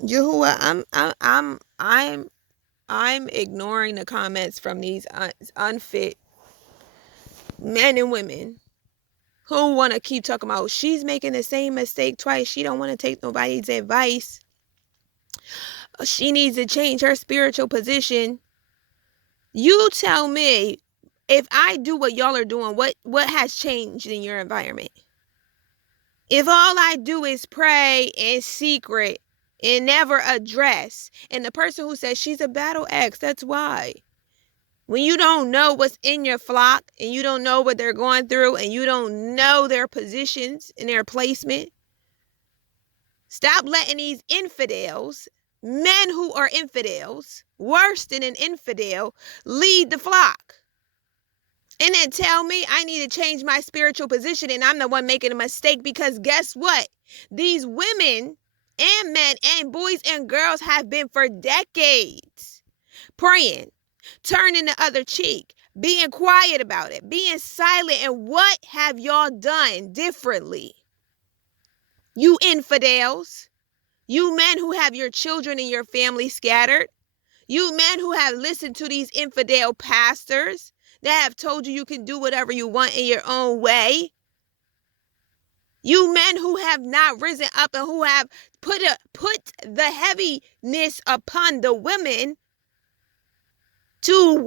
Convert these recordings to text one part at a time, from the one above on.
Yahuah, I'm ignoring the comments from these unfit men and women who want to keep talking about she's making the same mistake twice. She don't want to take nobody's advice. She needs to change her spiritual position. You tell me, if I do what y'all are doing, what has changed in your environment? If all I do is pray in secret and never address, and the person who says she's a battle axe, that's why. When you don't know what's in your flock and you don't know what they're going through and you don't know their positions and their placement, stop letting these infidels, men who are infidels, worse than an infidel, lead the flock. And then tell me I need to change my spiritual position and I'm the one making a mistake, because guess what? These women and men and boys and girls have been for decades praying, turning the other cheek, being quiet about it, being silent. And what have y'all done differently? You infidels, you men who have your children and your family scattered, you men who have listened to these infidel pastors that have told you you can do whatever you want in your own way. You men who have not risen up and who have put the heaviness upon the women to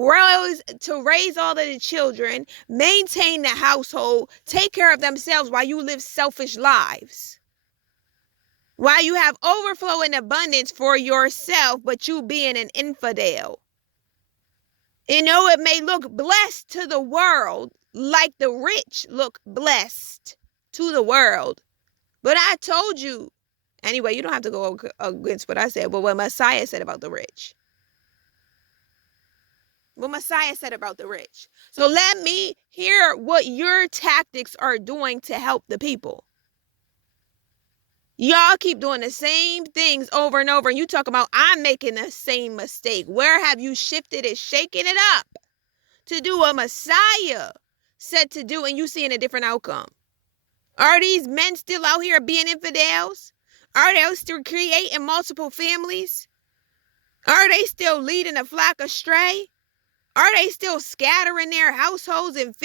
raise all of the children, maintain the household, take care of themselves while you live selfish lives. While you have overflow and abundance for yourself, but you being an infidel. You know, it may look blessed to the world, like the rich look blessed to the world. But I told you, anyway, you don't have to go against what I said, but what Messiah said about the rich. What Messiah said about the rich. So let me hear what your tactics are doing to help the people. Y'all keep doing the same things over and over, and you talk about I'm making the same mistake. Where have you shifted and shaken it up to do what Messiah said to do, and you seeing a different outcome? Are these men still out here being infidels? Are they still creating multiple families? Are they still leading a flock astray? Are they still scattering their households and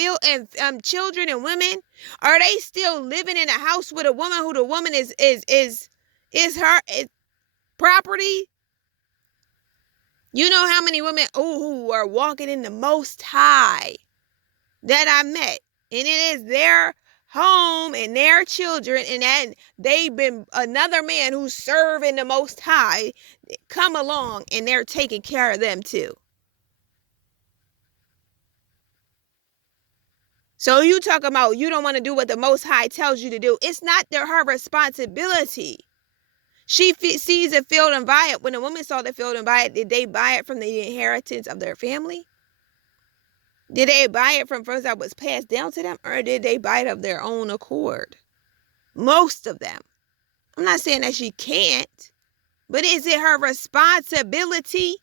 children and women? Are they still living in a house with a woman who the woman is her property? You know how many women who are walking in the Most High that I met, and it is their home and their children, and then they've been another man who's serving the Most High come along and they're taking care of them too. So you talk about you don't want to do what the Most High tells you to do. It's not her responsibility. She sees a field and buy it. When a woman saw the field and buy it, did they buy it from the inheritance of their family? Did they buy it from first that was passed down to them? Or did they buy it of their own accord? Most of them. I'm not saying that she can't, but is it her responsibility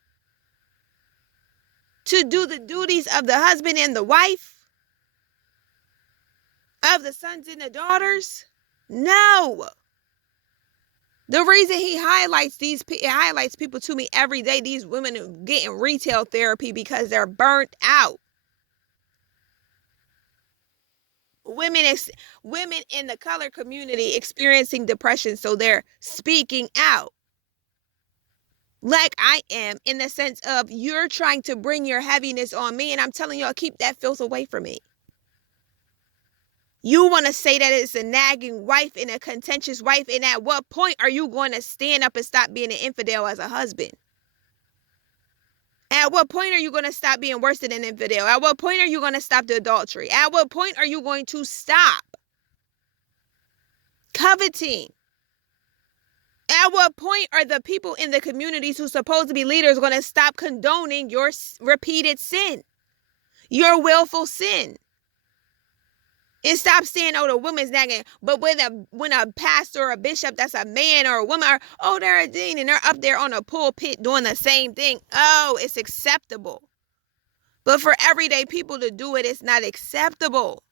to do the duties of the husband and the wife? Of the sons and the daughters? No. The reason he highlights people to me every day, these women are getting retail therapy because they're burnt out. Women in the color community experiencing depression, so they're speaking out. Like I am, in the sense of you're trying to bring your heaviness on me, and I'm telling y'all, keep that filth away from me. You want to say that it's a nagging wife and a contentious wife, and at what point are you going to stand up and stop being an infidel as a husband? At what point are you going to stop being worse than an infidel? At what point are you going to stop the adultery? At what point are you going to stop coveting? At what point are the people in the communities who's supposed to be leaders going to stop condoning your repeated sin, your willful sin? And stop saying, oh, the woman's nagging. But when a pastor or a bishop that's a man or a woman, or they're a dean and they're up there on a pulpit doing the same thing, oh, it's acceptable. But for everyday people to do it, it's not acceptable.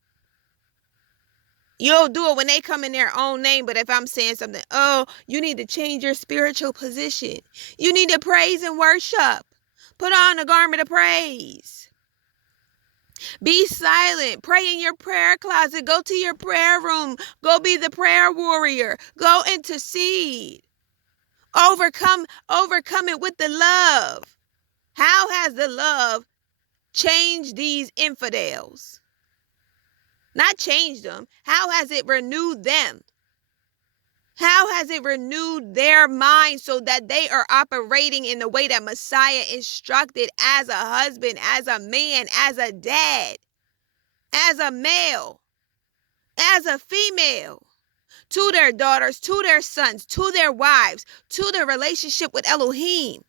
You'll do it when they come in their own name, but if I'm saying something, oh, you need to change your spiritual position. You need to praise and worship. Put on a garment of praise. Be silent. Pray in your prayer closet. Go to your prayer room. Go be the prayer warrior. Go intercede. Overcome it with the love. How has the love changed these infidels? Not changed them. How has it renewed them? How has it renewed their mind so that they are operating in the way that Messiah instructed as a husband, as a man, as a dad, as a male, as a female, to their daughters, to their sons, to their wives, to their relationship with Elohim?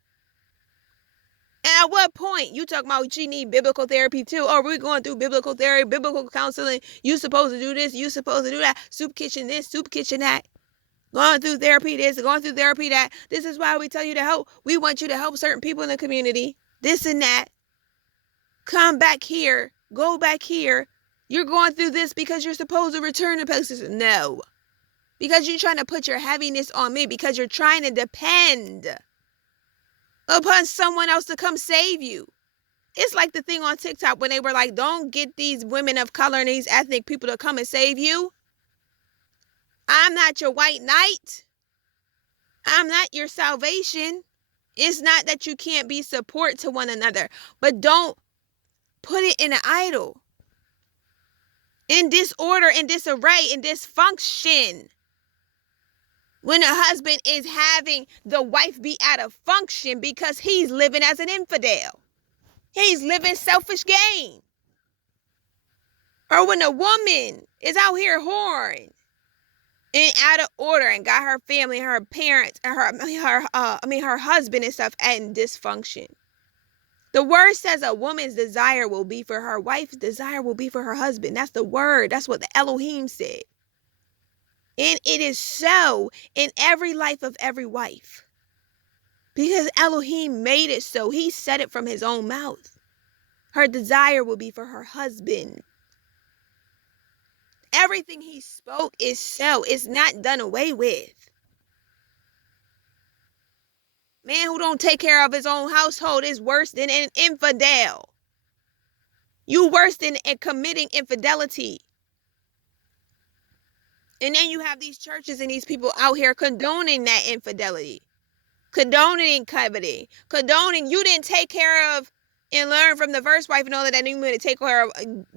And at what point you talking about she need biblical therapy too? Or we're going through biblical therapy, biblical counseling. You supposed to do this, you supposed to do that. Soup kitchen this, soup kitchen that. Going through therapy this, going through therapy that. This is why we tell you to help. We want you to help certain people in the community. This and that. Come back here. Go back here. You're going through this because you're supposed to return to places. No. Because you're trying to put your heaviness on me. Because you're trying to depend upon someone else to come save you. It's like the thing on TikTok when they were like, don't get these women of color and these ethnic people to come and save you. I'm not your white knight. I'm not your salvation. It's not that you can't be support to one another, but don't put it in an idol, in disorder, in disarray, in dysfunction. When a husband is having the wife be out of function because he's living as an infidel. He's living selfish gain. Or when a woman is out here whoring and out of order and got her family, her parents, her husband and stuff in dysfunction. The word says a woman's desire will be for her wife's desire will be for her husband. That's the word. That's what the Elohim said. And it is so in every life of every wife. Because Elohim made it so. He said it from his own mouth. Her desire will be for her husband. Everything he spoke is so. It's not done away with. Man who don't take care of his own household is worse than an infidel. You worse than committing infidelity. And then you have these churches and these people out here condoning that infidelity. Condoning coveting. Condoning you didn't take care of and learn from the first wife and all that you to take care of,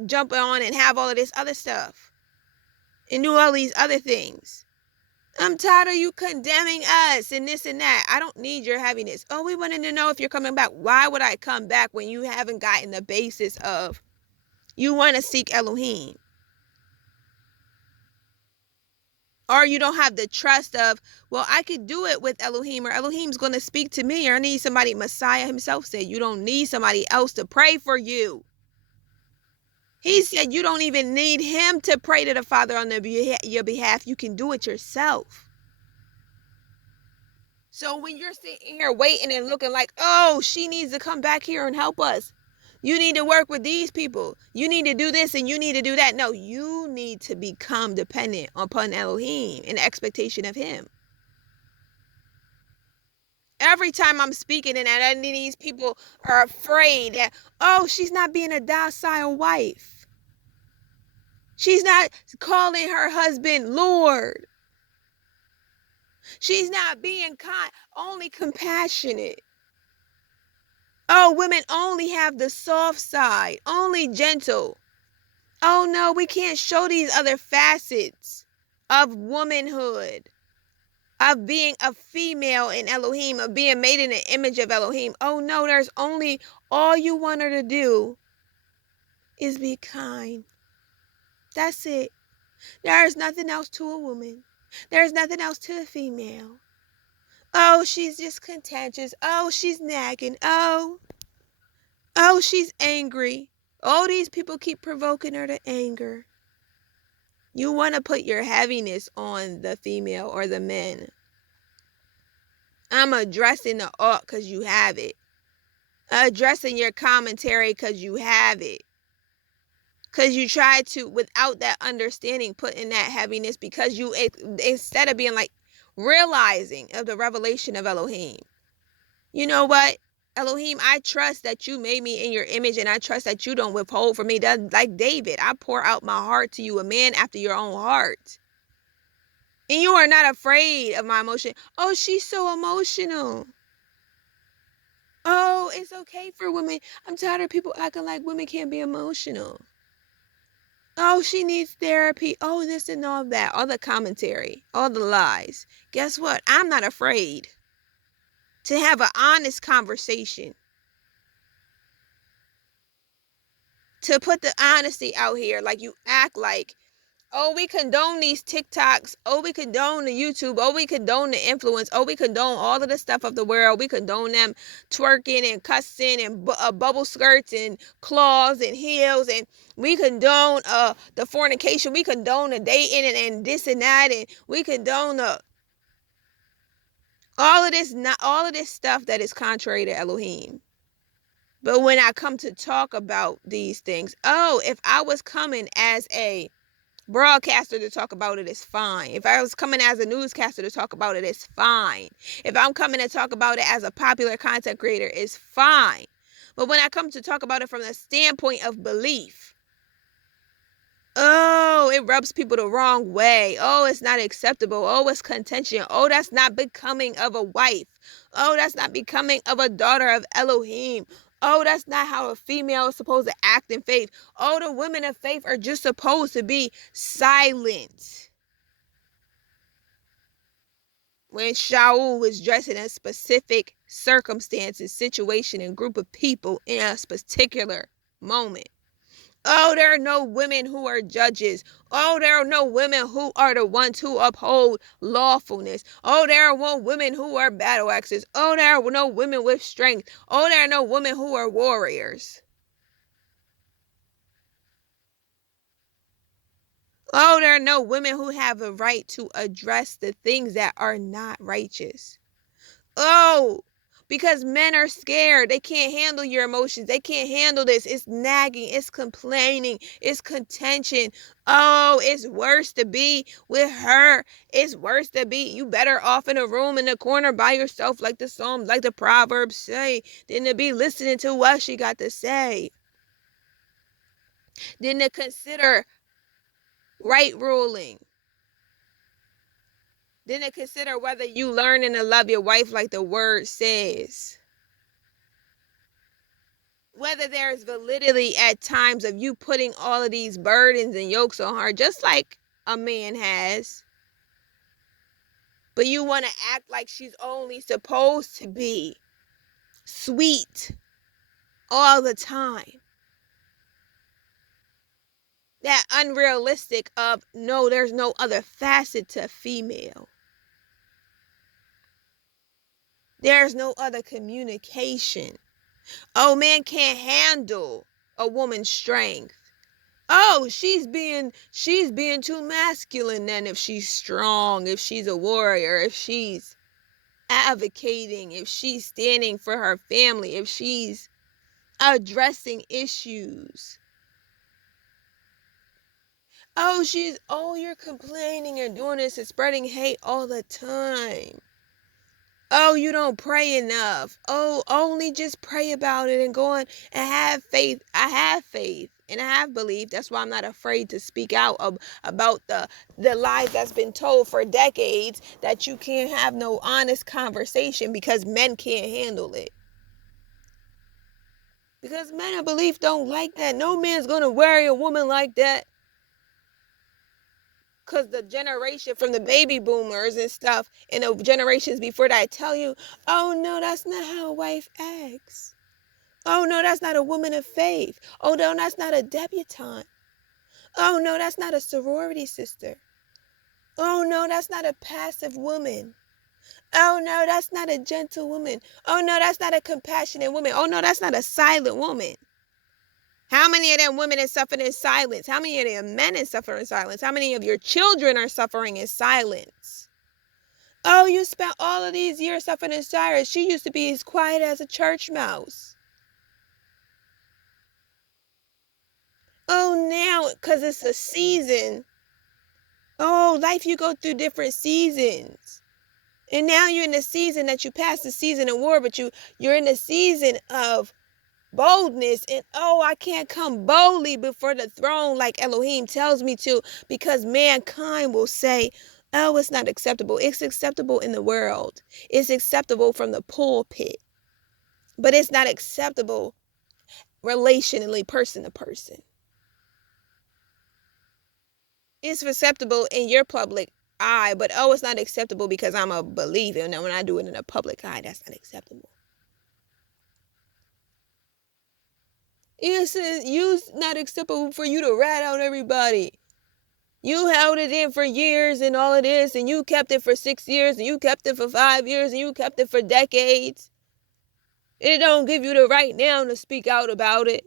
jump on and have all of this other stuff. And do all these other things. I'm tired of you condemning us and this and that. I don't need your heaviness. Oh, we wanted to know if you're coming back. Why would I come back when you haven't gotten the basis of you want to seek Elohim? Or you don't have the trust of, well, I could do it with Elohim, or Elohim's going to speak to me, or I need somebody. Messiah himself said you don't need somebody else to pray for you. He said you don't even need him to pray to the Father on your behalf. You can do it yourself. So when you're sitting here waiting and looking like, oh, she needs to come back here and help us. You need to work with these people. You need to do this and you need to do that. No, you need to become dependent upon Elohim in expectation of him. Every time I'm speaking and that, any of these people are afraid that, oh, she's not being a docile wife. She's not calling her husband Lord. She's not being kind, only compassionate. Oh, women only have the soft side, only gentle. Oh no, we can't show these other facets of womanhood, of being a female in Elohim, of being made in the image of Elohim. Oh no, there's only, all you want her to do is be kind. That's it. There's nothing else to a woman. There's nothing else to a female. Oh, she's just contentious. Oh, she's nagging. Oh, she's angry. All these people keep provoking her to anger. You want to put your heaviness on the female or the men. I'm addressing the ought because you have it. Addressing your commentary because you have it. Because you try to, without that understanding, put in that heaviness, because you, instead of being like realizing of the revelation of Elohim. You know what? Elohim, I trust that you made me in your image, and I trust that you don't withhold from me. That's like David. I pour out my heart to you, a man after your own heart. And you are not afraid of my emotion. Oh, she's so emotional. Oh, it's okay for women. I'm tired of people acting like women can't be emotional. Oh, she needs therapy. Oh, this and all that. All the commentary, all the lies. Guess what? I'm not afraid to have an honest conversation. To put the honesty out here. Like, you act like, oh, we condone these TikToks. Oh, we condone the YouTube. Oh, we condone the influence. Oh, we condone all of the stuff of the world. We condone them twerking and cussing and bubble skirts and claws and heels. And we condone the fornication. We condone the dating and this and that. And we condone the all of this stuff that is contrary to Elohim. But when I come to talk about these things, oh, if I was coming as a broadcaster to talk about it, is fine. If I was coming as a newscaster to talk about it, it's fine. If I'm coming to talk about it as a popular content creator, it's fine. But when I come to talk about it from the standpoint of belief, oh, it rubs people the wrong way. Oh, it's not acceptable. Oh, it's contention. Oh, that's not becoming of a wife. Oh, that's not becoming of a daughter of Elohim. Oh, that's not how a female is supposed to act in faith. Oh, the women of faith are just supposed to be silent. When Shaul was dressed in a specific circumstances, situation, and group of people in a particular moment. Oh, there are no women who are judges. Oh, there are no women who are the ones who uphold lawfulness. Oh, there are no women who are battle axes. Oh, there are no women with strength. Oh, there are no women who are warriors. Oh, there are no women who have a right to address the things that are not righteous. Oh, because men are scared. They can't handle your emotions. They can't handle this. It's nagging. It's complaining. It's contention. Oh, it's worse to be with her. It's worse to be. You better off in a room in the corner by yourself, like the Psalms, like the Proverbs say, than to be listening to what she got to say. Than to consider right ruling. Than to consider whether you learning to love your wife like the word says. Whether there's validity at times of you putting all of these burdens and yokes on her, just like a man has. But you want to act like she's only supposed to be sweet all the time. That unrealistic of, no, there's no other facet to female. There's no other communication. Oh, man can't handle a woman's strength. Oh, she's being too masculine then if she's strong, if she's a warrior, if she's advocating, if she's standing for her family, if she's addressing issues. Oh, you're complaining and doing this and spreading hate all the time. Oh, you don't pray enough. Oh, only just pray about it and go on and have faith. I have faith and I have belief. That's why I'm not afraid to speak out about the lies that's been told for decades, that you can't have no honest conversation because men can't handle it. Because men of belief don't like that. No man's going to marry a woman like that. Because the generation from the baby boomers and stuff and the generations before that tell you, oh no, that's not how a wife acts. Oh no, that's not a woman of faith. Oh no, that's not a debutante. Oh no, that's not a sorority sister. Oh no, that's not a passive woman. Oh no, that's not a gentle woman. Oh no, that's not a compassionate woman. Oh no, that's not a silent woman. How many of them women are suffering in silence? How many of them men are suffering in silence? How many of your children are suffering in silence? Oh, you spent all of these years suffering in silence. She used to be as quiet as a church mouse. Oh, now, because it's a season. Oh, life, you go through different seasons. And now you're in the season that you passed the season of war, but you're in the season of boldness. And oh, I can't come boldly before the throne like Elohim tells me to, because mankind will say, oh, it's not acceptable. It's acceptable in the world. It's acceptable from the pulpit. But it's not acceptable relationally, person to person. It's acceptable in your public eye, but oh, it's not acceptable because I'm a believer. And when I do it in a public eye, that's not acceptable. It's not acceptable for you to rat out everybody. You held it in for years and all of this, and you kept it for 6 years, and you kept it for 5 years, and you kept it for decades. It don't give you the right now to speak out about it.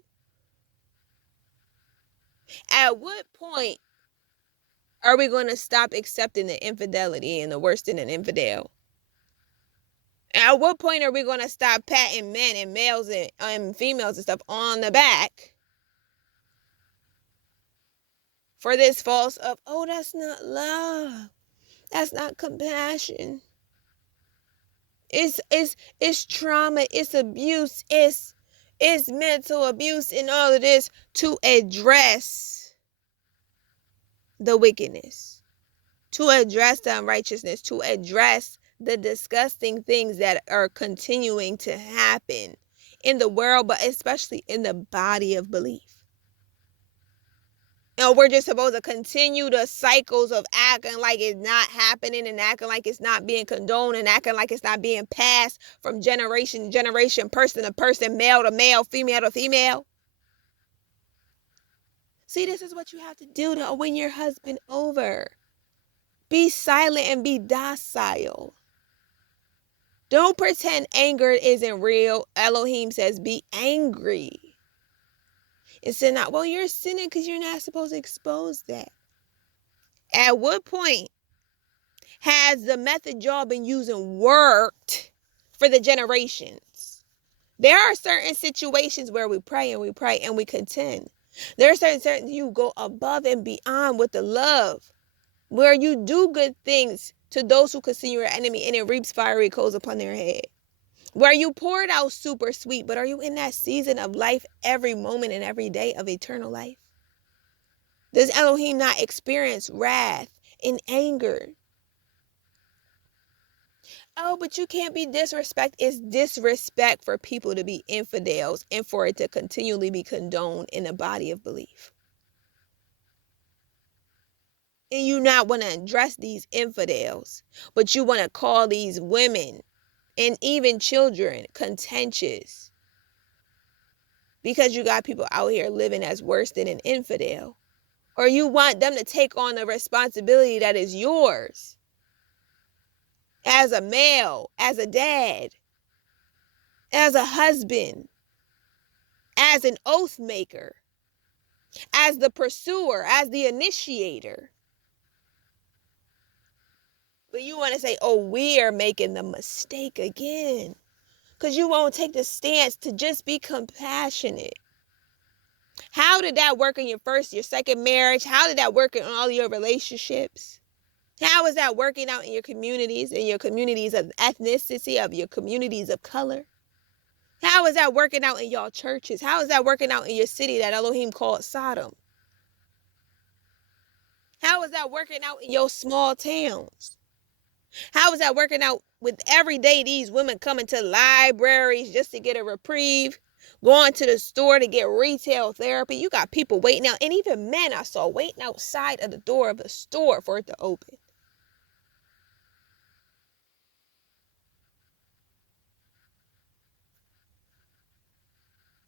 At what point are we going to stop accepting the infidelity and the worst in an infidel? At what point are we going to stop patting men and males and females and stuff on the back for this false of, oh, that's not love. That's not compassion. It's trauma. It's abuse. It's mental abuse and all of this to address the wickedness, to address the unrighteousness, to address the disgusting things that are continuing to happen in the world, but especially in the body of belief. We're just supposed to continue the cycles of acting like it's not happening and acting like it's not being condoned and acting like it's not being passed from generation to generation, person to person, male to male, female to female. See, this is what you have to do to win your husband over. Be silent and be docile. Don't pretend anger isn't real. Elohim says be angry. And sin not, well, you're sinning because you're not supposed to expose that. At what point has the method y'all been using worked for the generations? There are certain situations where we pray and we contend. There are certain you go above and beyond with the love, where you do good things to those who consider your enemy, and it reaps fiery coals upon their head. Where you pour it out super sweet, but are you in that season of life every moment and every day of eternal life? Does Elohim not experience wrath and anger? Oh, but you can't be disrespect. It's disrespect for people to be infidels and for it to continually be condoned in the body of belief. And you not want to address these infidels, but you want to call these women and even children contentious because you got people out here living as worse than an infidel. Or you want them to take on the responsibility that is yours as a male, as a dad, as a husband, as an oath maker, as the pursuer, as the initiator. But you want to say, oh, we are making the mistake again. Because you won't take the stance to just be compassionate. How did that work in your second marriage? How did that work in all your relationships? How is that working out in your communities of ethnicity, of your communities of color? How is that working out in y'all churches? How is that working out in your city that Elohim called Sodom? How is that working out in your small towns? How is that working out with every day these women coming to libraries just to get a reprieve, going to the store to get retail therapy? You got people waiting out, and even men I saw waiting outside of the door of the store for it to open.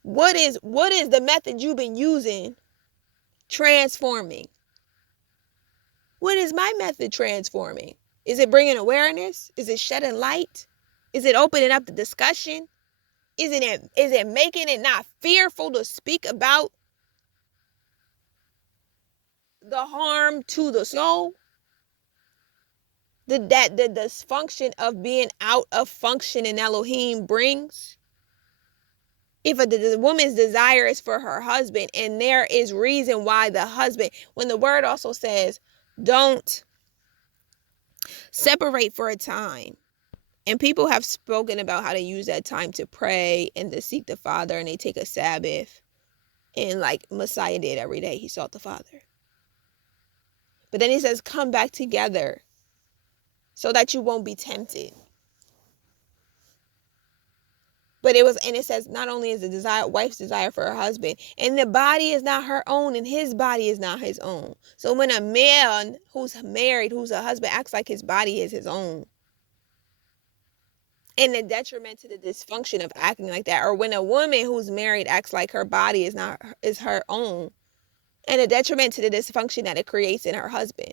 What is the method you've been using transforming? What is my method transforming? Is it bringing awareness? Is it shedding light? Is it opening up the discussion? Is it making it not fearful to speak about the harm to the soul? The dysfunction of being out of function in Elohim brings? If the woman's desire is for her husband, and there is reason why the husband, when the word also says, don't separate for a time. And people have spoken about how to use that time to pray and to seek the Father, and they take a Sabbath. And like Messiah did every day, he sought the Father. But then he says, come back together so that you won't be tempted. But it says, not only is the wife's desire for her husband, and the body is not her own, and his body is not his own. So when a man who's married, who's a husband, acts like his body is his own, and the detriment to the dysfunction of acting like that, or when a woman who's married acts like her body is her own, and the detriment to the dysfunction that it creates in her husband.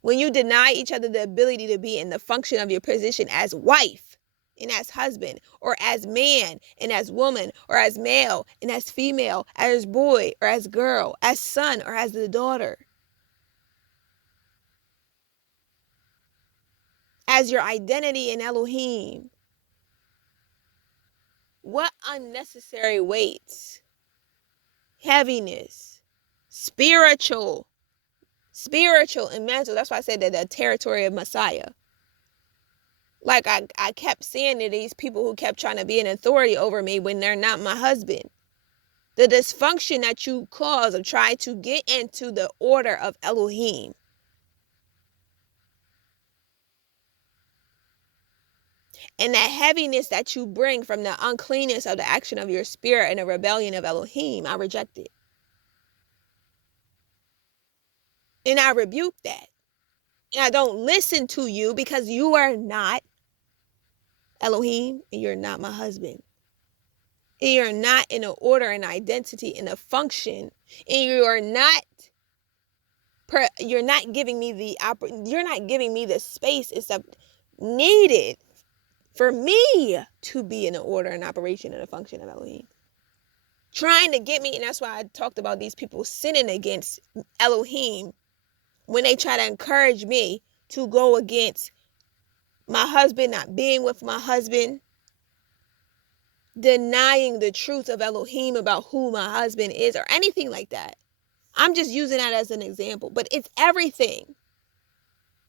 When you deny each other the ability to be in the function of your position as wife and as husband, or as man and as woman, or as male and as female, as boy or as girl, as son or as the daughter, as your identity in Elohim, what unnecessary weights, heaviness, spiritual and mental. That's why I said that the territory of Messiah. Like I kept saying to these people who kept trying to be an authority over me when they're not my husband. The dysfunction that you cause of trying to get into the order of Elohim. And that heaviness that you bring from the uncleanness of the action of your spirit and the rebellion of Elohim, I reject it. And I rebuke that. And I don't listen to you because you are not Elohim and you're not my husband. And you're not in an order and identity and a function. And you're not giving me the space and stuff needed for me to be in an order and operation and a function of Elohim. Trying to get me, and that's why I talked about these people sinning against Elohim when they try to encourage me to go against my husband, not being with my husband, denying the truth of Elohim about who my husband is, or anything like that. I'm just using that as an example, but it's everything.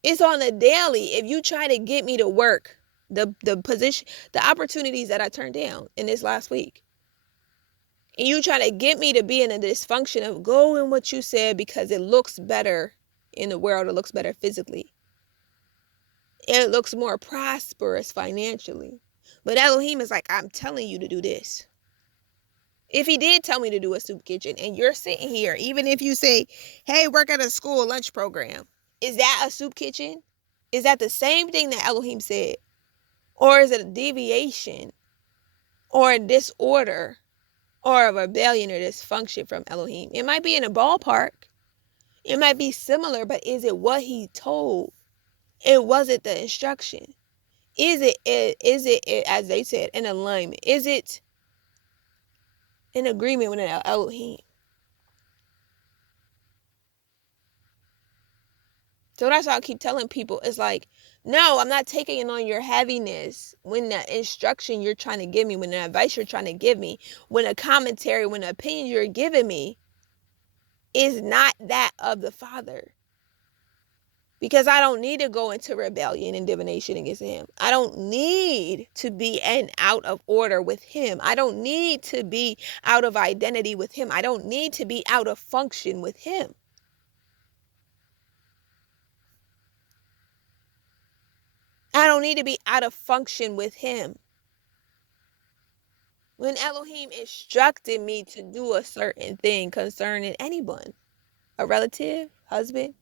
It's on the daily. If you try to get me to work the position, the opportunities that I turned down in this last week, and you try to get me to be in a dysfunction of go in what you said because it looks better in the world, it looks better physically, it looks more prosperous financially. But Elohim is like, I'm telling you to do this. If he did tell me to do a soup kitchen and you're sitting here, even if you say, hey, work at a school lunch program, is that a soup kitchen? Is that the same thing that Elohim said? Or is it a deviation or a disorder or a rebellion or dysfunction from Elohim? It might be in a ballpark. It might be similar, but is it what he told? It wasn't the instruction. Is it, as they said, in alignment? Is it in agreement with Elohim? So that's why I keep telling people, it's like, no, I'm not taking on your heaviness when the instruction you're trying to give me, when the advice you're trying to give me, when a commentary, when the opinion you're giving me is not that of the Father. Because I don't need to go into rebellion and divination against him. I don't need to be out of order with him. I don't need to be out of identity with him. I don't need to be out of function with him. I don't need to be out of function with him. When Elohim instructed me to do a certain thing concerning anyone, a relative, husband,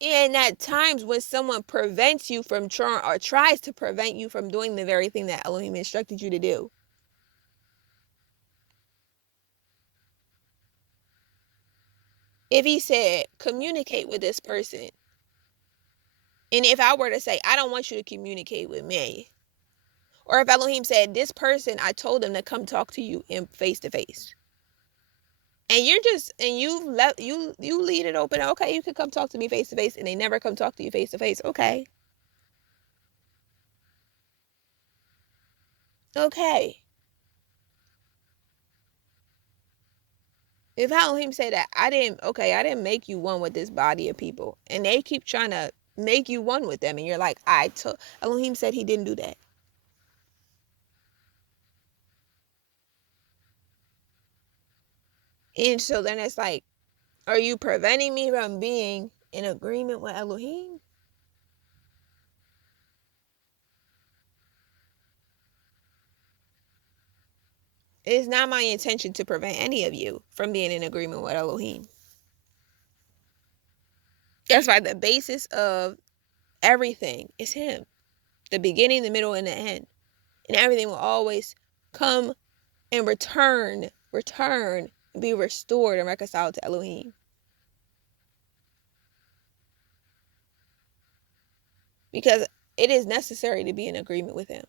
and at times when someone prevents you from trying or tries to prevent you from doing the very thing that Elohim instructed you to do, if he said, communicate with this person, and if I were to say, I don't want you to communicate with me, or if Elohim said, this person, I told them to come talk to you in face to face, and you leave it open, okay, you can come talk to me face to face, and they never come talk to you face to face, okay. Okay. If Elohim say that, I didn't make you one with this body of people, and they keep trying to make you one with them, and you're like, Elohim said he didn't do that. And so then it's like, are you preventing me from being in agreement with Elohim? It's not my intention to prevent any of you from being in agreement with Elohim. That's why the basis of everything is him. The beginning, the middle, and the end. And everything will always come and return, and be restored and reconciled to Elohim. Because it is necessary to be in agreement with him.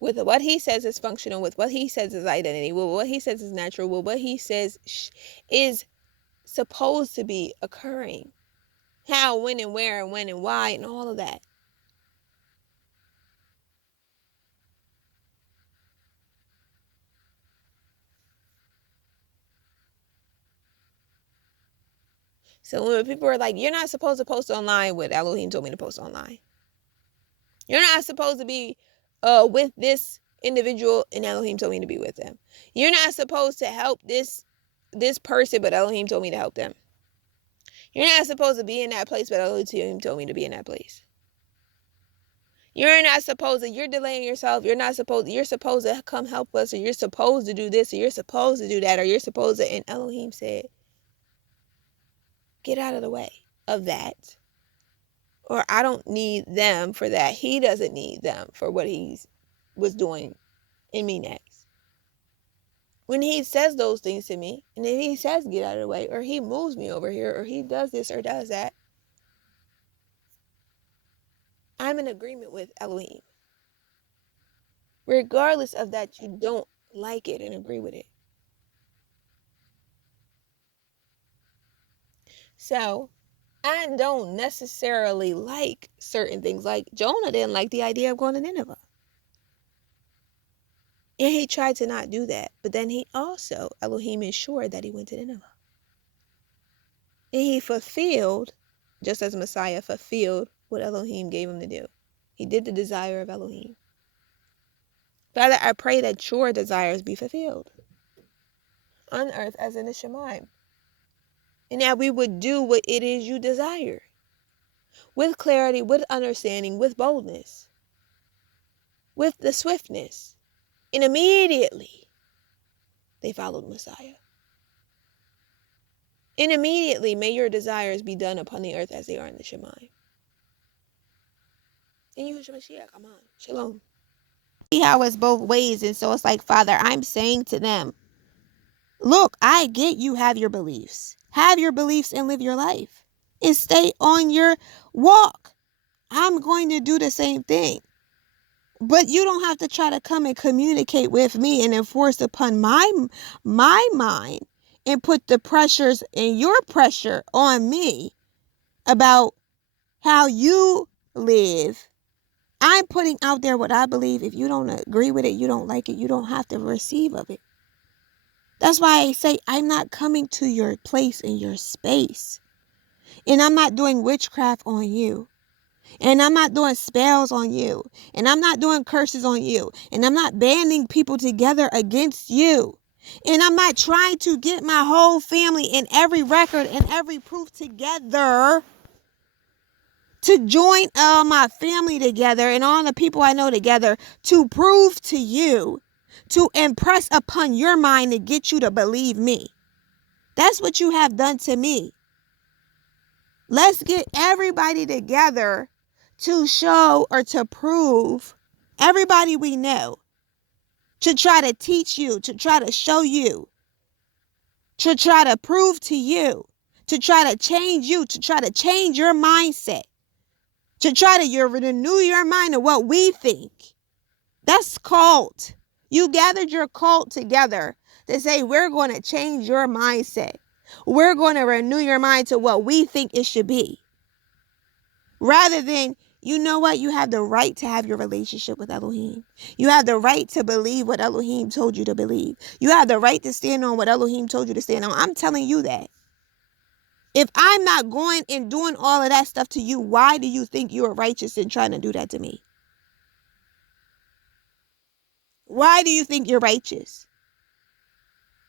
With what he says is functional, with what he says is identity, with what he says is natural, with what he says is supposed to be occurring. How, when, and where, and when, and why, and all of that. So when people are like, you're not supposed to post online what Elohim told me to post online. You're not supposed to be with this individual and Elohim told me to be with them. You're not supposed to help this person, but Elohim told me to help them. You're not supposed to be in that place, but Elohim told me to be in that place. You're not supposed to, you're delaying yourself. You're supposed to come help us, or you're supposed to do this, or you're supposed to do that, or you're supposed to, and Elohim said, get out of the way of that. Or I don't need them for that. He doesn't need them for what he was doing in me next. When he says those things to me, and then he says get out of the way, or he moves me over here, or he does this or does that, I'm in agreement with Elohim. Regardless of that, you don't like it and agree with it. So I don't necessarily like certain things. Like Jonah didn't like the idea of going to Nineveh. And he tried to not do that. But then he also, Elohim ensured that he went to Nineveh. And he fulfilled, just as Messiah fulfilled what Elohim gave him to do. He did the desire of Elohim. Father, I pray that your desires be fulfilled on earth as in the Shemaim. And that we would do what it is you desire. With clarity, with understanding, with boldness. With the swiftness. And immediately, they followed Messiah. And immediately, may your desires be done upon the earth as they are in the Shemaim. And Yahushua Mashiach, come on. Shalom. See how it's both ways. And so it's like, Father, I'm saying to them, look, I get you have your beliefs. Have your beliefs and live your life. And stay on your walk. I'm going to do the same thing. But you don't have to try to come and communicate with me and enforce upon my mind and put the pressures and your pressure on me about how you live. I'm putting out there what I believe. If you don't agree with it, you don't like it, you don't have to receive of it. That's why I say I'm not coming to your place in your space. And I'm not doing witchcraft on you. And I'm not doing spells on you. And I'm not doing curses on you. And I'm not banding people together against you. And I'm not trying to get my whole family and every record and every proof together to join my family together and all the people I know together to prove to you, to impress upon your mind to get you to believe me. That's what you have done to me. Let's get everybody together to show or to prove, everybody we know, to try to teach you, to try to show you, to try to prove to you, to try to change you, to try to change your mindset, to try to renew your mind to what we think. That's cult. You gathered your cult together to say, we're going to change your mindset. We're going to renew your mind to what we think it should be. Rather than you know what? You have the right to have your relationship with Elohim. You have the right to believe what Elohim told you to believe. You have the right to stand on what Elohim told you to stand on. I'm telling you that. If I'm not going and doing all of that stuff to you, why do you think you are righteous in trying to do that to me? Why do you think you're righteous?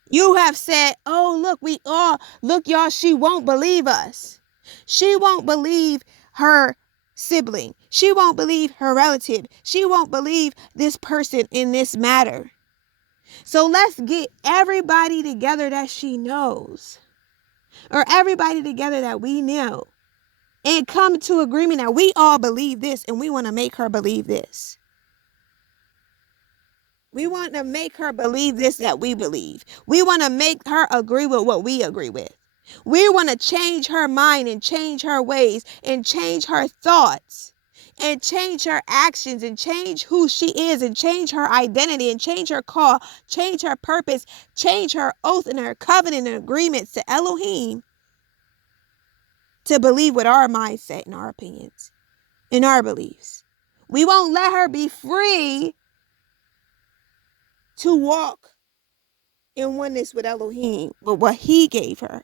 You have said, oh, look, y'all, she won't believe us. She won't believe her sibling. She won't believe her relative. She won't believe this person in this matter. So let's get everybody together that she knows, or everybody together that we know, and come to agreement that we all believe this and we want to make her believe this. We want to make her believe this that we believe. We want to make her agree with what we agree with. We want to change her mind and change her ways and change her thoughts and change her actions and change who she is and change her identity and change her call, change her purpose, change her oath and her covenant and agreements to Elohim to believe with our mindset and our opinions and our beliefs. We won't let her be free to walk in oneness with Elohim, with what he gave her.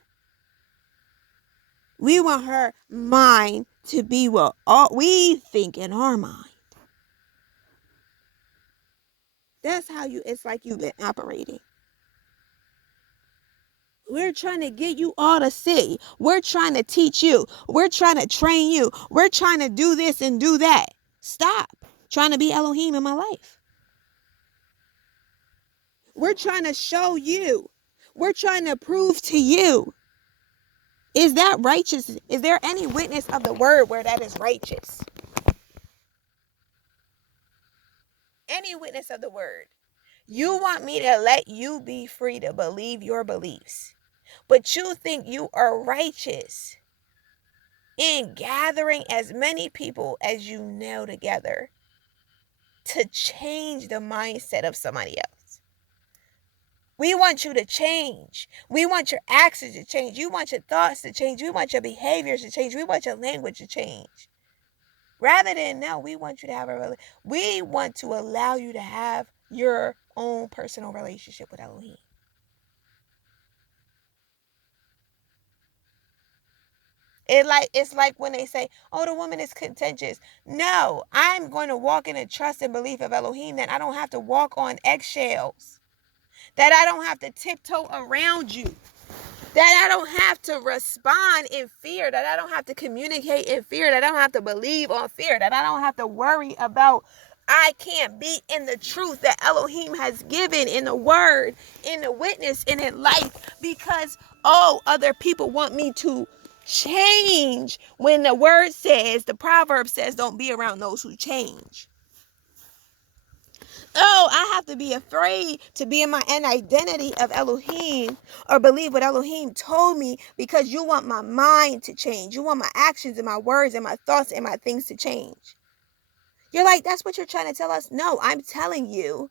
We want her mind to be what we think in our mind. That's how it's like you've been operating. We're trying to get you all to see. We're trying to teach you. We're trying to train you. We're trying to do this and do that. Stop trying to be Elohim in my life. We're trying to show you. We're trying to prove to you. Is that righteous? Is there any witness of the word where that is righteous? Any witness of the word. You want me to let you be free to believe your beliefs, but you think you are righteous in gathering as many people as you know together to change the mindset of somebody else. We want you to change. We want your actions to change. You want your thoughts to change. We want your behaviors to change. We want your language to change. Rather than, no, we want you to have we want to allow you to have your own personal relationship with Elohim. It's like when they say, oh, the woman is contentious. No, I'm going to walk in a trust and belief of Elohim that I don't have to walk on eggshells, that I don't have to tiptoe around you, that I don't have to respond in fear, that I don't have to communicate in fear, that I don't have to believe on fear, that I don't have to worry about I can't be in the truth that Elohim has given in the word, in the witness, and in life, because other people want me to change when the word says, the proverb says, don't be around those who change. I have to be afraid to be in my identity of Elohim or believe what Elohim told me because you want my mind to change. You want my actions and my words and my thoughts and my things to change. You're like, that's what you're trying to tell us? No, I'm telling you,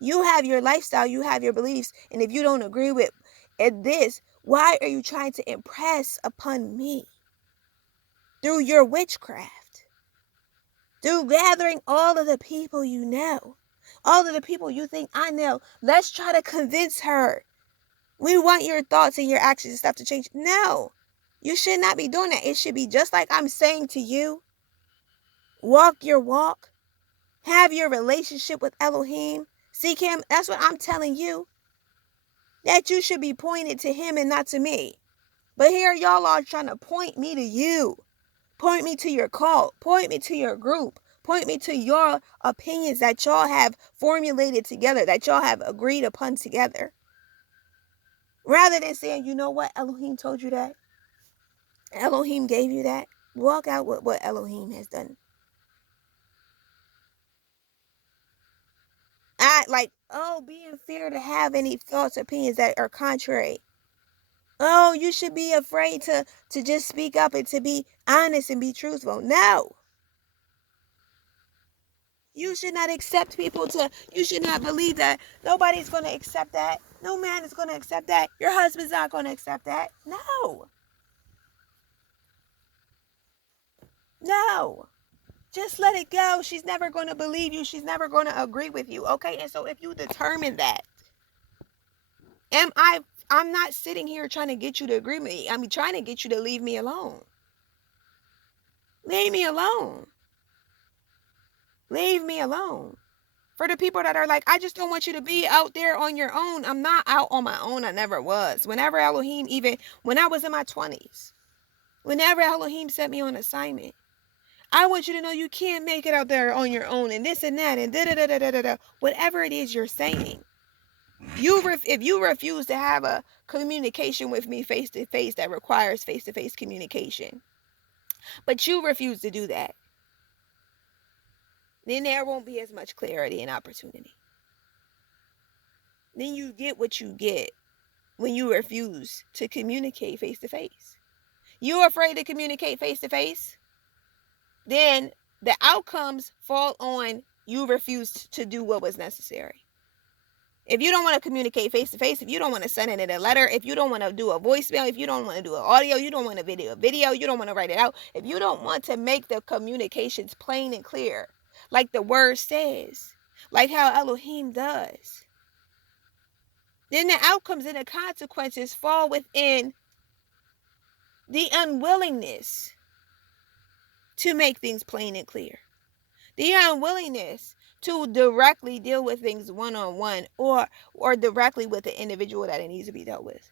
you have your lifestyle, you have your beliefs, and if you don't agree with this, why are you trying to impress upon me through your witchcraft, through gathering all of the people you know, all of the people you think I know? Let's try to convince her. We want your thoughts and your actions and stuff to change. No, you should not be doing that. It should be just like I'm saying to you, walk your walk. Have your relationship with Elohim. Seek him. That's what I'm telling you. That you should be pointed to him and not to me. But here y'all are trying to point me to you. Point me to your cult. Point me to your group. Point me to your opinions that y'all have formulated together, that y'all have agreed upon together. Rather than saying, you know what, Elohim told you that. Elohim gave you that. Walk out with what Elohim has done. Be in fear to have any thoughts, opinions that are contrary. You should be afraid to just speak up and to be honest and be truthful. No. You should not accept people you should not believe that. Nobody's going to accept that. No man is going to accept that. Your husband's not going to accept that. No. No. Just let it go. She's never going to believe you. She's never going to agree with you. Okay? And so if you determine that, I'm not sitting here trying to get you to agree with me. I'm trying to get you to leave me alone. Leave me alone. Leave me alone. For the people that are like, I just don't want you to be out there on your own. I'm not out on my own. I never was. Whenever Elohim, even when I was in my 20s, whenever Elohim set me on assignment, I want you to know you can't make it out there on your own and this and that and da-da-da-da-da-da. Whatever it is you're saying. If you refuse to have a communication with me face-to-face that requires face-to-face communication, but you refuse to do that, then there won't be as much clarity and opportunity. Then you get what you get when you refuse to communicate face-to-face. You're afraid to communicate face-to-face, then the outcomes fall on you refused to do what was necessary. If you don't want to communicate face-to-face, if you don't want to send it in a letter, if you don't want to do a voicemail, if you don't want to do an audio, you don't want to video, you don't want to write it out, if you don't want to make the communications plain and clear, like the word says, like how Elohim does, then the outcomes and the consequences fall within the unwillingness to make things plain and clear. The unwillingness to directly deal with things one-on-one or directly with the individual that it needs to be dealt with.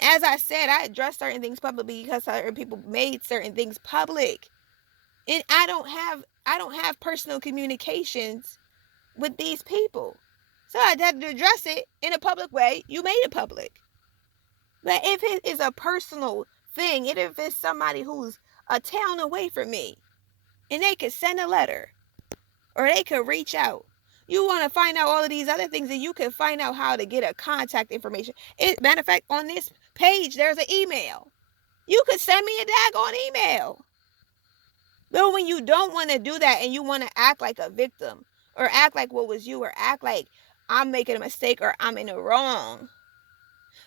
As I said, I address certain things publicly because certain people made certain things public. And I don't have personal communications with these people. So I had to address it in a public way. You made it public. But if it is a personal thing, and if it's somebody who's a town away from me, and they could send a letter, or they could reach out. You want to find out all of these other things, and you can find out how to get a contact information. Matter of fact, on this page, there's an email. You could send me a daggone email. But when you don't want to do that, and you want to act like a victim, or act like what was you, or act like I'm making a mistake, or I'm in the wrong,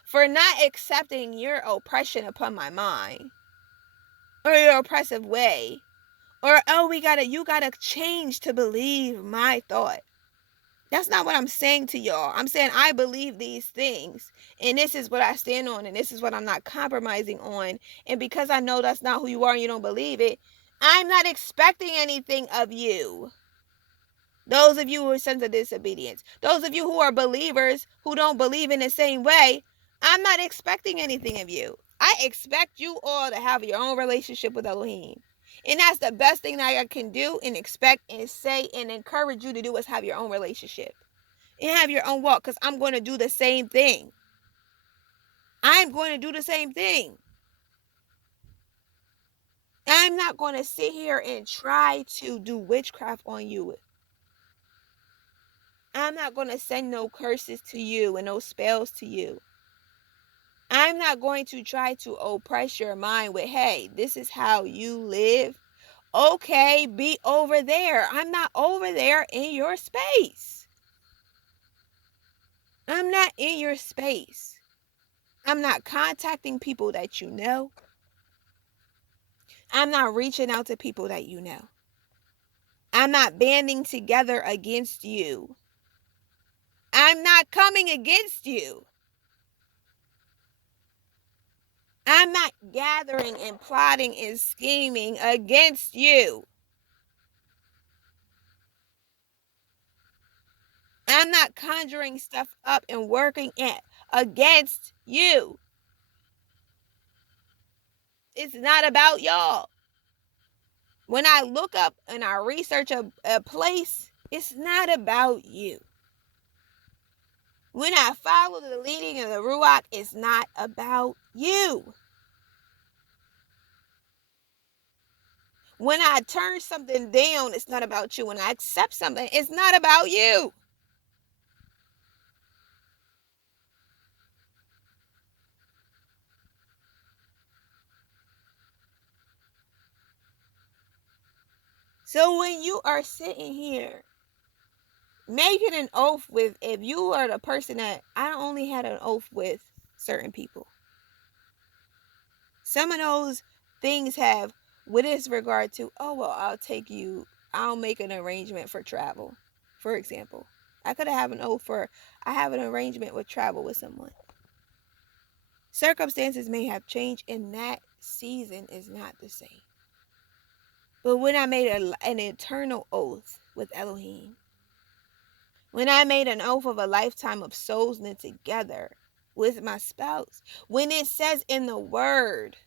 for not accepting your oppression upon my mind, or your oppressive way, or, oh, you gotta change to believe my thought. That's not what I'm saying to y'all. I'm saying I believe these things, and this is what I stand on, and this is what I'm not compromising on. And because I know that's not who you are and you don't believe it, I'm not expecting anything of you. Those of you who are sons of disobedience, those of you who are believers who don't believe in the same way, I'm not expecting anything of you. I expect you all to have your own relationship with Elohim. And that's the best thing that I can do and expect and say and encourage you to do is have your own relationship. And have your own walk, because I'm going to do the same thing. I'm going to do the same thing. I'm not going to sit here and try to do witchcraft on you. I'm not going to send no curses to you and no spells to you. I'm not going to try to oppress your mind with, hey, this is how you live. Okay, be over there. I'm not over there in your space. I'm not in your space. I'm not contacting people that you know. I'm not reaching out to people that you know. I'm not banding together against you. I'm not coming against you. I'm not gathering and plotting and scheming against you. I'm not conjuring stuff up and working it against you. It's not about y'all. When I look up and I research a place, it's not about you. When I follow the leading of the Ruach, it's not about you. When I turn something down, it's not about you. When I accept something, it's not about you. So when you are sitting here making an oath with, if you are the person that I only had an oath with certain people, some of those things have with this regard to, oh, well, I'll make an arrangement for travel, for example. I could have I have an arrangement with travel with someone. Circumstances may have changed, and that season is not the same. But when I made an eternal oath with Elohim, when I made an oath of a lifetime of souls knit together with my spouse, when it says in the word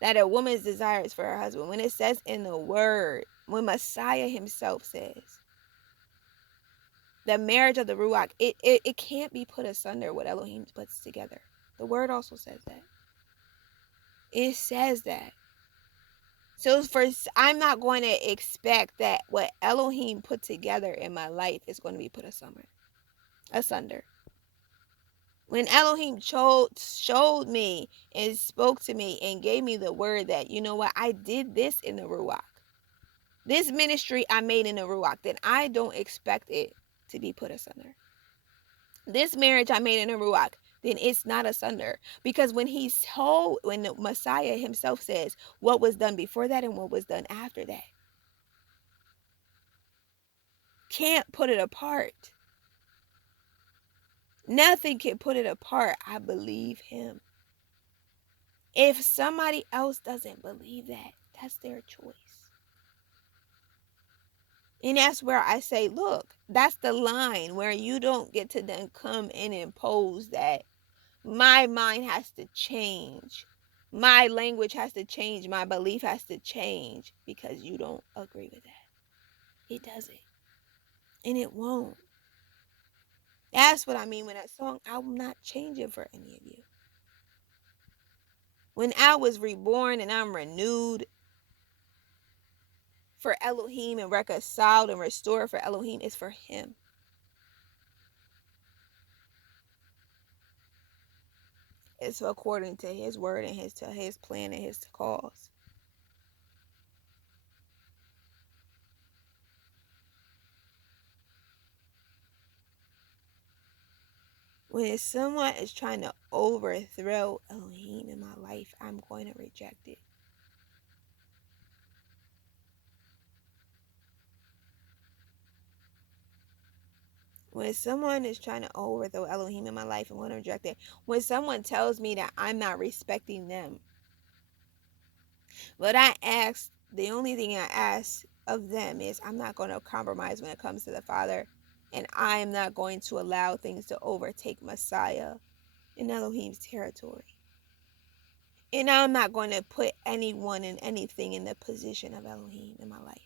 that a woman's desire is for her husband, when it says in the word, when Messiah himself says, the marriage of the Ruach, it can't be put asunder what Elohim puts together. The word also says that. It says that. So I'm not going to expect that what Elohim put together in my life is going to be put asunder. When Elohim showed me and spoke to me and gave me the word that, you know what, I did this in the Ruach. This ministry I made in the Ruach, then I don't expect it to be put asunder. This marriage I made in the Ruach, then it's not asunder. Because when the Messiah himself says what was done before that and what was done after that, can't put it apart. Nothing can put it apart. I believe him. If somebody else doesn't believe that, that's their choice. And that's where I say, look, that's the line where you don't get to then come and impose that my mind has to change. My language has to change. My belief has to change because you don't agree with that. It doesn't. And it won't. That's what I mean when that song, I'm not changing for any of you. When I was reborn and I'm renewed for Elohim and reconciled and restored for Elohim, is for him. It's according to his word and his plan and his cause. When someone is trying to overthrow Elohim in my life, I'm going to reject it. When someone is trying to overthrow Elohim in my life, I'm going to reject it. When someone tells me that I'm not respecting them, the only thing I ask of them is I'm not going to compromise when it comes to the Father, and I am not going to allow things to overtake Messiah in Elohim's territory. And I'm not going to put anyone and anything in the position of Elohim in my life.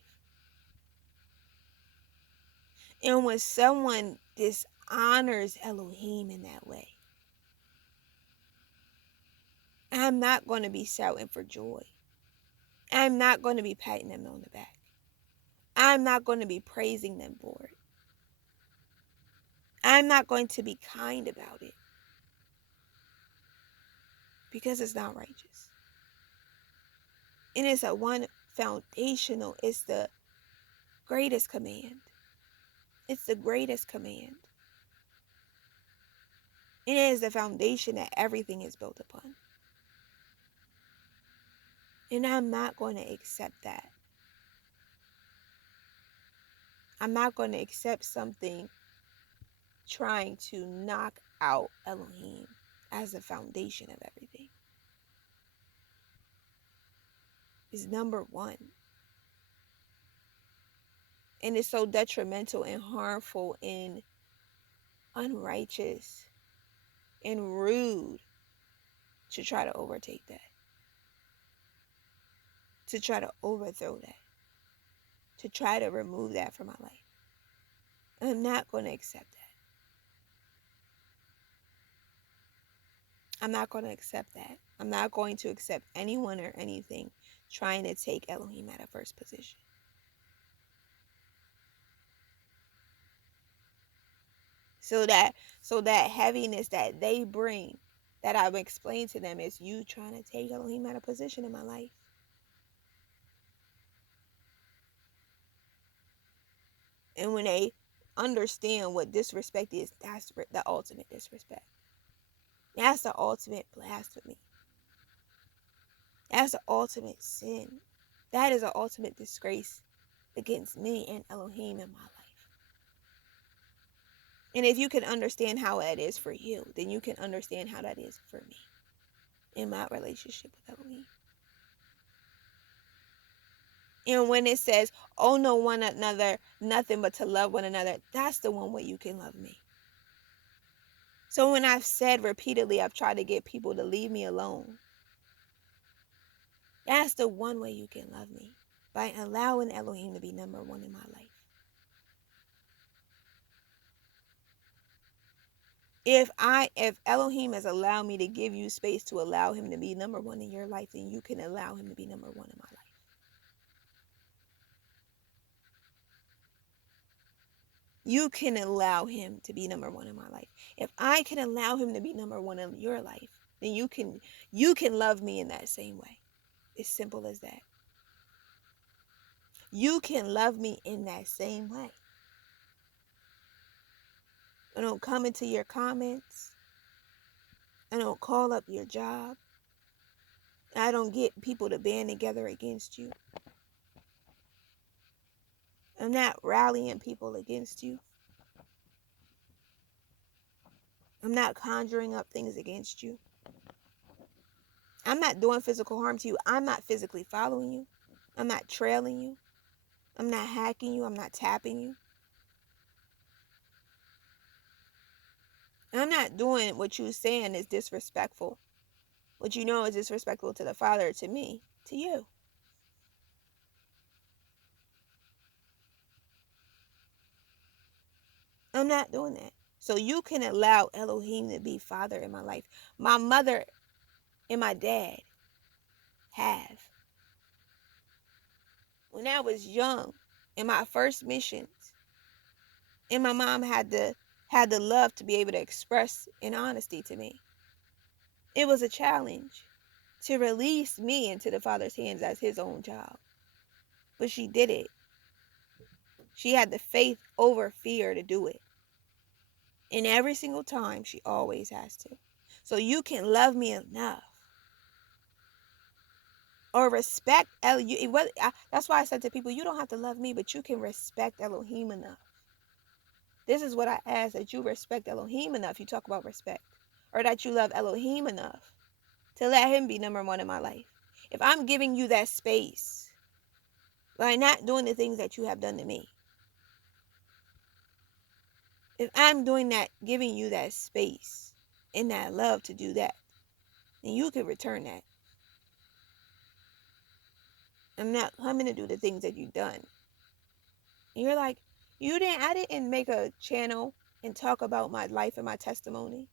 And when someone dishonors Elohim in that way, I'm not going to be shouting for joy. I'm not going to be patting them on the back. I'm not going to be praising them for it. I'm not going to be kind about it. Because it's not righteous. And it's it's the greatest command. It's the greatest command. And it is the foundation that everything is built upon. And I'm not going to accept that. I'm not going to accept something trying to knock out Elohim as the foundation of everything. It's number one. And it's so detrimental and harmful and unrighteous and rude to try to overtake that. To try to overthrow that. To try to remove that from my life. And I'm not going to accept that. I'm not going to accept that. I'm not going to accept anyone or anything trying to take Elohim out of first position. So that heaviness that they bring, that I've explained to them, is you trying to take Elohim out of position in my life. And when they understand what disrespect is, that's the ultimate disrespect. That's the ultimate blasphemy. That's the ultimate sin. That is an ultimate disgrace against me and Elohim in my life. And if you can understand how that is for you, then you can understand how that is for me in my relationship with Elohim. And when it says, oh, no one another, nothing but to love one another, that's the one way you can love me. So when I've said repeatedly, I've tried to get people to leave me alone, that's the one way you can love me, by allowing Elohim to be number one in my life. If Elohim has allowed me to give you space to allow him to be number one in your life, then you can allow him to be number one in my life. You can allow him to be number one in my life. If I can allow him to be number one in your life, then you can love me in that same way. It's simple as that. You can love me in that same way. I don't come into your comments. I don't call up your job. I don't get people to band together against you. I'm not rallying people against you. I'm not conjuring up things against you. I'm not doing physical harm to you. I'm not physically following you. I'm not trailing you. I'm not hacking you. I'm not tapping you. I'm not doing what you're saying is disrespectful. What you know is disrespectful to the Father, to me, to you. I'm not doing that. So you can allow Elohim to be Father in my life. My mother and my dad have. When I was young, in my first missions, and my mom had the love to be able to express in honesty to me. It was a challenge to release me into the Father's hands as his own child. But she did it. She had the faith over fear to do it. And every single time, she always has to. So you can love me enough or respect Elohim. That's why I said to people, you don't have to love me, but you can respect Elohim enough. This is what I ask, that you respect Elohim enough. You talk about respect. Or that you love Elohim enough to let him be number one in my life. If I'm giving you that space by not doing the things that you have done to me, if I'm doing that, giving you that space and that love to do that, then you can return that. I'm not coming to do the things that you've done. And you're like, I didn't make a channel and talk about my life and my testimony.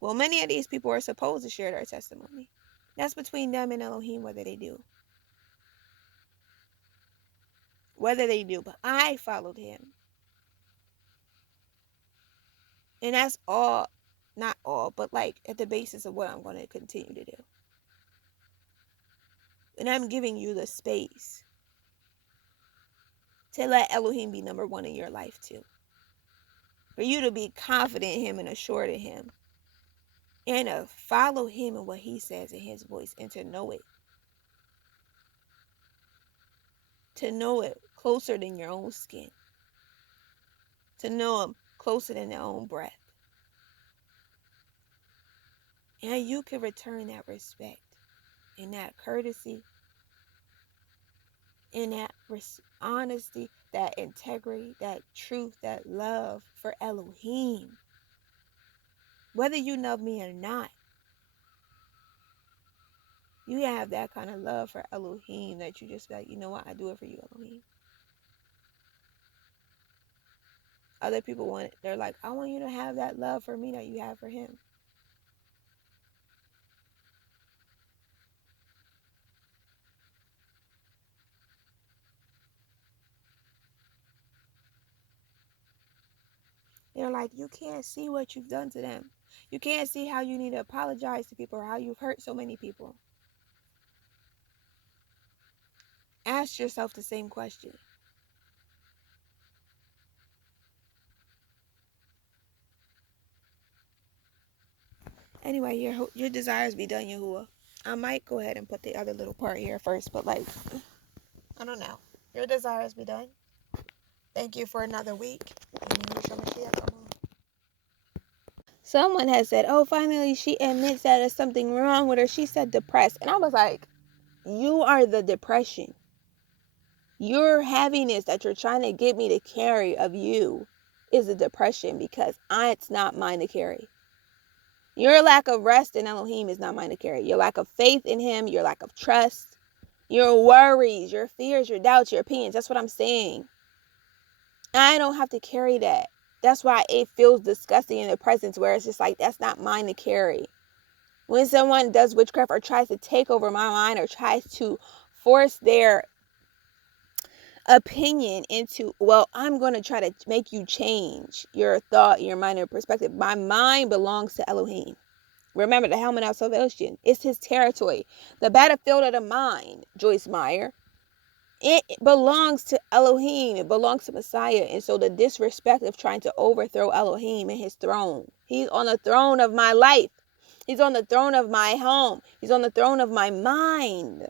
Well, many of these people are supposed to share their testimony. That's between them and Elohim, whether they do. But I followed him. And that's all, not all, but like at the basis of what I'm going to continue to do. And I'm giving you the space to let Elohim be number one in your life too. For you to be confident in him and assured in him. And to follow him and what he says in his voice, and to know it. To know it closer than your own skin. To know him closer than their own breath. And you can return that respect and that courtesy and that honesty, that integrity, that truth, that love for Elohim. Whether you love me or not, you have that kind of love for Elohim that you just like, you know what, I do it for you, Elohim. Other people they're like, I want you to have that love for me that you have for him. They're like, you can't see what you've done to them. You can't see how you need to apologize to people or how you've hurt so many people. Ask yourself the same question. Anyway, your desires be done, Yahuah. I might go ahead and put the other little part here first, but like, I don't know. Your desires be done. Thank you for another week. Someone has said, oh, finally she admits that there's something wrong with her. She said depressed. And I was like, you are the depression. Your heaviness that you're trying to get me to carry of you is a depression, because it's not mine to carry. Your lack of rest in Elohim is not mine to carry. Your lack of faith in him, your lack of trust, your worries, your fears, your doubts, your opinions. That's what I'm saying. I don't have to carry that. That's why it feels disgusting in the presence, where it's just like, that's not mine to carry. When someone does witchcraft or tries to take over my mind or tries to force their opinion into, well, I'm going to try to make you change your thought, your mind, your perspective. My mind belongs to Elohim. Remember, the helmet of salvation, it's his territory. The battlefield of the mind, Joyce Meyer, it belongs to Elohim. It belongs to Messiah. And so the disrespect of trying to overthrow Elohim and his throne, he's on the throne of my life. He's on the throne of my home. He's on the throne of my mind.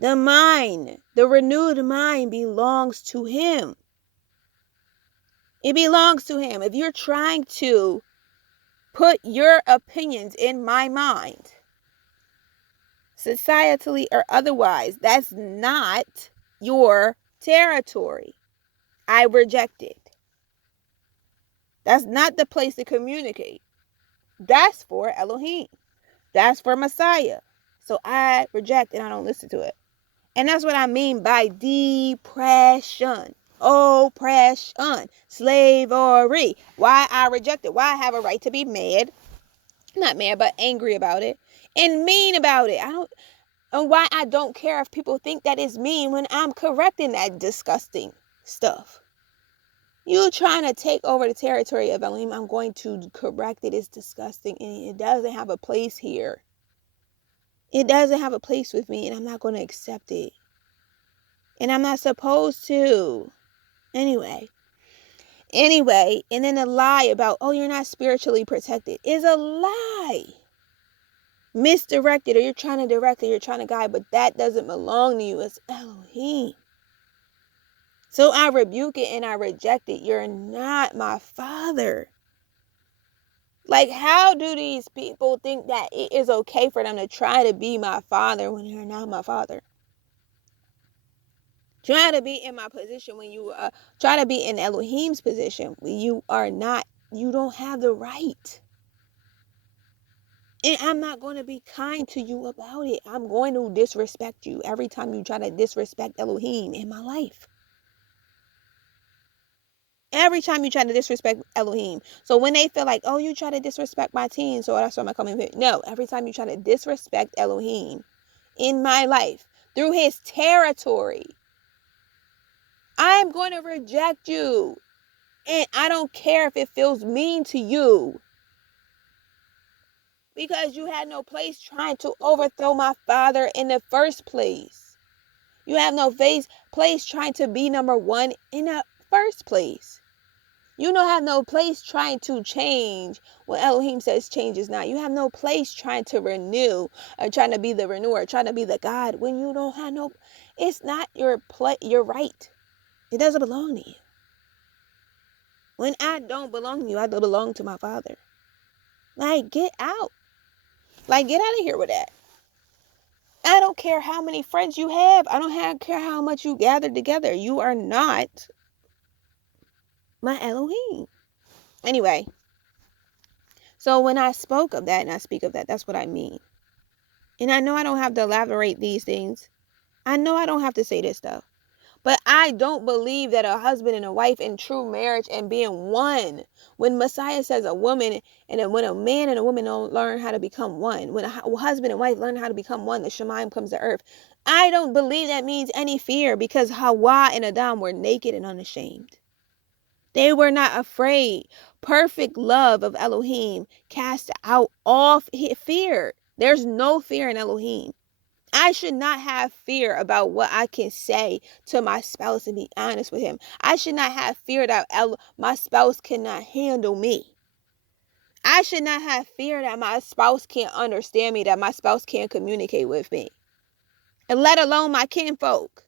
The mind, the renewed mind, belongs to him. It belongs to him. If you're trying to put your opinions in my mind, societally or otherwise, that's not your territory. I reject it. That's not the place to communicate. That's for Elohim. That's for Messiah. So I reject and I don't listen to it. And that's what I mean by depression, oppression, slavery. Why I reject it. Why I have a right to be mad, not mad, but angry about it and mean about it. And why I don't care if people think that it's mean when I'm correcting that disgusting stuff. You trying to take over the territory of Elohim, I'm going to correct it. It's disgusting and it doesn't have a place here. It doesn't have a place with me, and I'm not going to accept it. And I'm not supposed to. Anyway, and then a lie about, oh, you're not spiritually protected is a lie. Misdirected, or you're trying to direct, or you're trying to guide, but that doesn't belong to you. It's Elohim. So I rebuke it and I reject it. You're not my father. Like, how do these people think that it is okay for them to try to be my father when they're not my father? Try to be in my position when you try to be in Elohim's position when you are not. You don't have the right. And I'm not going to be kind to you about it. I'm going to disrespect you every time you try to disrespect Elohim in my life. Every time you try to disrespect Elohim. So when they feel like, oh, you try to disrespect my team, so that's why I'm coming here. No, every time you try to disrespect Elohim in my life through his territory, I'm going to reject you. And I don't care if it feels mean to you. Because you had no place trying to overthrow my father in the first place. You have no place trying to be number one in the first place. You don't have no place trying to change when Elohim says change is not. You have no place trying to renew or trying to be the renewer, trying to be the God when you don't have no. It's not your right. It doesn't belong to you. When I don't belong to you, I don't belong to my father. Like, get out. Like, get out of here with that. I don't care how many friends you have. I don't care how much you gather together. You are not my Elohim. Anyway, so when I spoke of that and I speak of that, that's what I mean. And I know I don't have to elaborate these things. I know I don't have to say this stuff. But I don't believe that a husband and a wife in true marriage and being one, when Messiah says a woman, and when a man and a woman don't learn how to become one, when a husband and wife learn how to become one, the Shemaim comes to earth. I don't believe that means any fear, because Hawa and Adam were naked and unashamed. They were not afraid. Perfect love of Elohim cast out all fear. There's no fear in Elohim. I should not have fear about what I can say to my spouse and be honest with him. I should not have fear that my spouse cannot handle me. I should not have fear that my spouse can't understand me, that my spouse can't communicate with me, and let alone my kinfolk.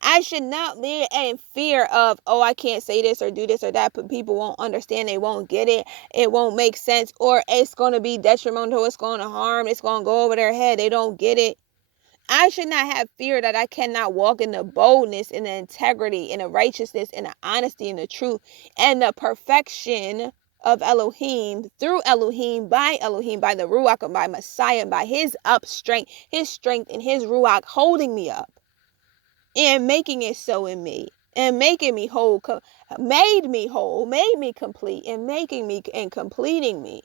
I should not be in fear of, oh, I can't say this or do this or that, but people won't understand, they won't get it, it won't make sense, or it's going to be detrimental, it's going to harm, it's going to go over their head, they don't get it. I should not have fear that I cannot walk in the boldness, in the integrity, in the righteousness, in the honesty, in the truth, and the perfection of Elohim, through Elohim, by the Ruach, and by Messiah, and by his strength, and his Ruach holding me up and making it so in me, and making me whole, made me whole, made me complete, and making me and completing me,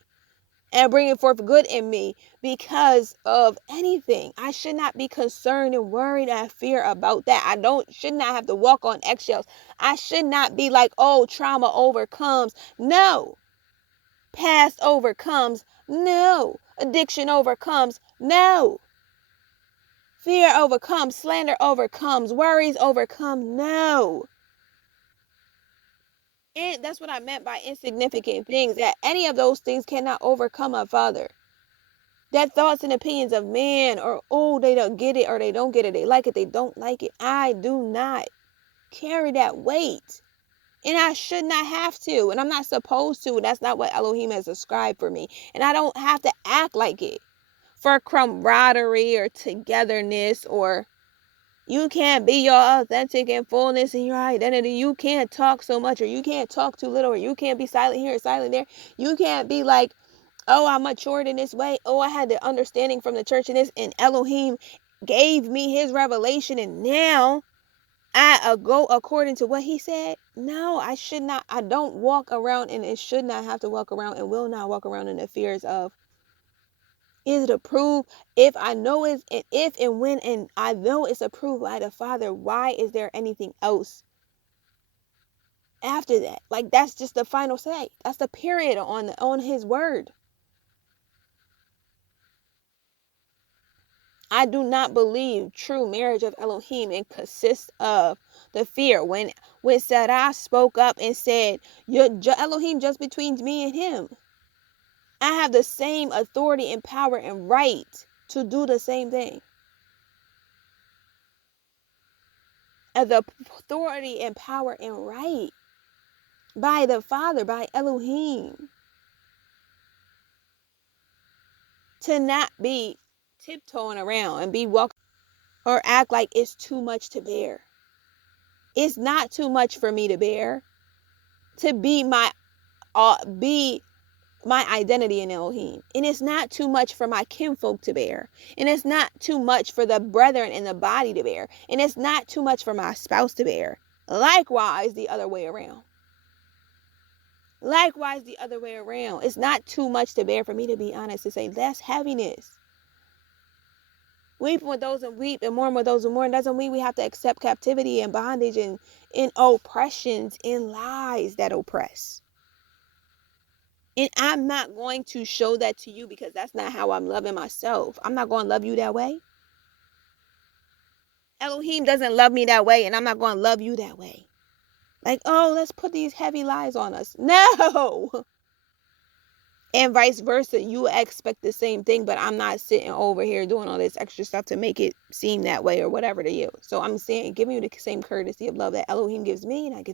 and bringing forth good in me because of anything. I should not be concerned and worried and fear about that. Should not have to walk on eggshells. I should not be like, oh, trauma overcomes. No. Past overcomes. No. Addiction overcomes. No. Fear overcomes. Slander overcomes. Worries overcome. No. And that's what I meant by insignificant things. That any of those things cannot overcome a Father. That thoughts and opinions of man, or oh, they don't get it, or they don't get it, they like it, they don't like it. I do not carry that weight. And I should not have to. And I'm not supposed to. That's not what Elohim has ascribed for me. And I don't have to act like it for camaraderie or togetherness, or you can't be your authentic and fullness in your identity. You can't talk so much, or you can't talk too little, or you can't be silent here or silent there. You can't be like, oh, I matured in this way. Oh, I had the understanding from the church in this, and Elohim gave me his revelation, and now I go according to what he said. No, I should not. I don't walk around, and it should not have to walk around, and will not walk around in the fears of, is it approved? If I know it's, and if and when, and I know it's approved by the Father, why is there anything else after that? Like, that's just the final say. That's the period on his word. I do not believe true marriage of Elohim and consists of the fear. When Sarah spoke up and said, Elohim just between me and him, I have the same authority and power and right to do the same thing. And the authority and power and right by the Father, by Elohim, to not be tiptoeing around and be walking or act like it's too much to bear. It's not too much for me to bear to be my identity in Elohim. And it's not too much for my kinfolk to bear. And it's not too much for the brethren in the body to bear. And it's not too much for my spouse to bear. Likewise, the other way around. Likewise, the other way around. It's not too much to bear for me to be honest, to say that's heaviness. Weep with those who weep and mourn with those who mourn. Doesn't mean we have to accept captivity and bondage and oppressions and lies that oppress. And I'm not going to show that to you, because that's not how I'm loving myself. I'm not going to love you that way. Elohim doesn't love me that way, and I'm not going to love you that way. Like, oh, let's put these heavy lies on us. No. And vice versa. You expect the same thing, but I'm not sitting over here doing all this extra stuff to make it seem that way or whatever to you. So I'm saying, giving you the same courtesy of love that Elohim gives me, and I give